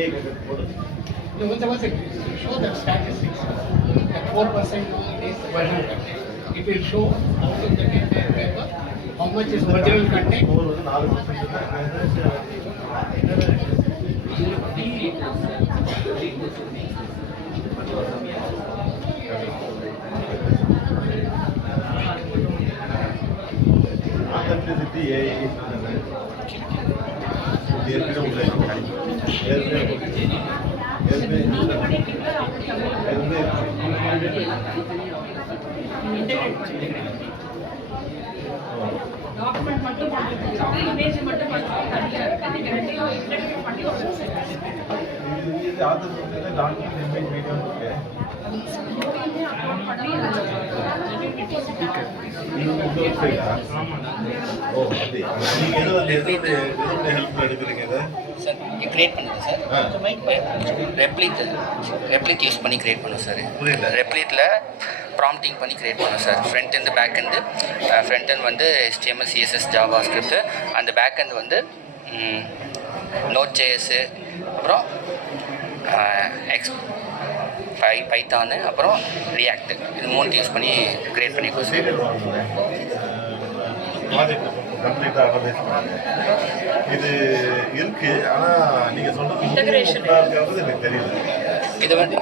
Once it show that statistics, that 4% is original content. It will show out of the entire paper how much is original content. Document மட்டும் பண்ணுங்க, image மட்டும் பண்ணுங்க, தனியா இருக்கு. நீங்க ரெண்டையும் இன்டெகிரேட் பண்ணி ஒரு இது ஆதர் வந்து டாக்குமெண்ட் இமேஜ் வீடியோ இருக்கு. மூணுமே அப்லோட் பண்ணி ஓ அப்படி நீங்க எதோட ஹெல்ப் எடுக்கிறீங்க இதை சார் கிரியேட் பண்ணுங்க சார். ரெப்ளிக் யூஸ் பண்ணி கிரியேட் பண்ணும் சார். புரியல. ரெப்ளிட்டில் ப்ராம்ப்டிங் பண்ணி கிரியேட் பண்ணும் sir. Front end back end. Front end வந்து HTML CSS ஜாவா ஸ்கிரிப்ட், அந்த பேக் எண்ட் வந்து Node.js, அப்புறம் பைத்தானு, அப்புறம் ரியாக்ட், இது மூணு யூஸ் பண்ணி கிரியேட் பண்ணியிருக்கோம் சார். ப்ராஜெக்ட் கம்ப்ளீட்டாக அனலைஸ் பண்ணுங்க. இது இருக்கு, ஆனால் நீங்கள் சொல்கிறது இருக்கிறது எனக்கு தெரியல. இது வந்து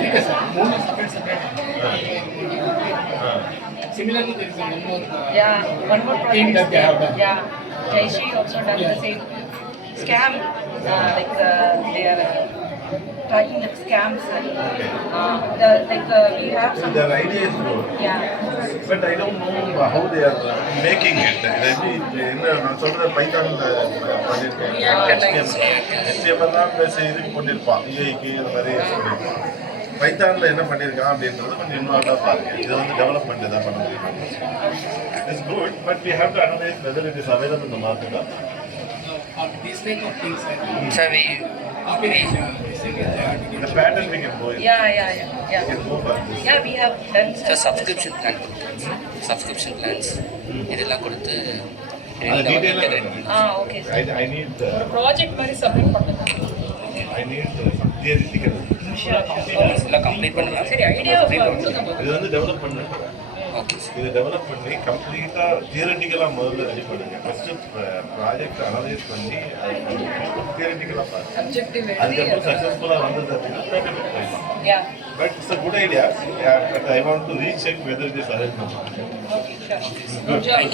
இருக்கு சார், மூணு separate. Similarly, there is one more. one more team that they have project. done. Jayashree also done the same scam, like they are tracking the scams. We have some. Their idea is good. Yeah. But I don't know how they are making it. என்ன நான் சொல்றது பைத்தான்ல பண்ணிருக்கேன். HTML தான் பேசி இதுக்கு பண்ணிருப்பான். EIக்கு இந்த மாதிரி சொல்லிருப்பான். பைத்தான்ல என்ன பண்ணிருக்கான் அப்படின்றது கொஞ்சம் இன்வால்வ்டா பாருங்க. இது வந்து டெவலப்மெண்ட் தான் பண்ண முடியும். It's good, but we have to analyze whether it is available in the market or not. These type of things, sir The pattern we can go in. Yeah. We can go for this. Yeah, we have done sir subscription plan கொடுத்தோம் sir. Subscription plans இதெல்லாம் கொடுத்து அது டீடைலா okay. I need project மாதிரி submit பண்ணுங்க. I need theoretical. எல்லாம் complete பண்ணலாம். சரி, idea இது வந்து டெவலப் பண்ணுங்க. Okay sir. இதை டெவலப் பண்ணி கம்ப்ளீட்டாக தியரட்டிக்கலாக முதல்ல ரெடி பண்ணுங்க. ஃபஸ்ட்டு ப்ராஜெக்ட் அனலைஸ் பண்ணி தியரட்டிக்கலாக பாருங்க. அதுக்கப்புறம் சக்ஸஸ்ஃபுல்லாக வந்தது அப்படின்னா but it's a good idea. But I want to recheck whether it is arrange. Okay, sure. Good job.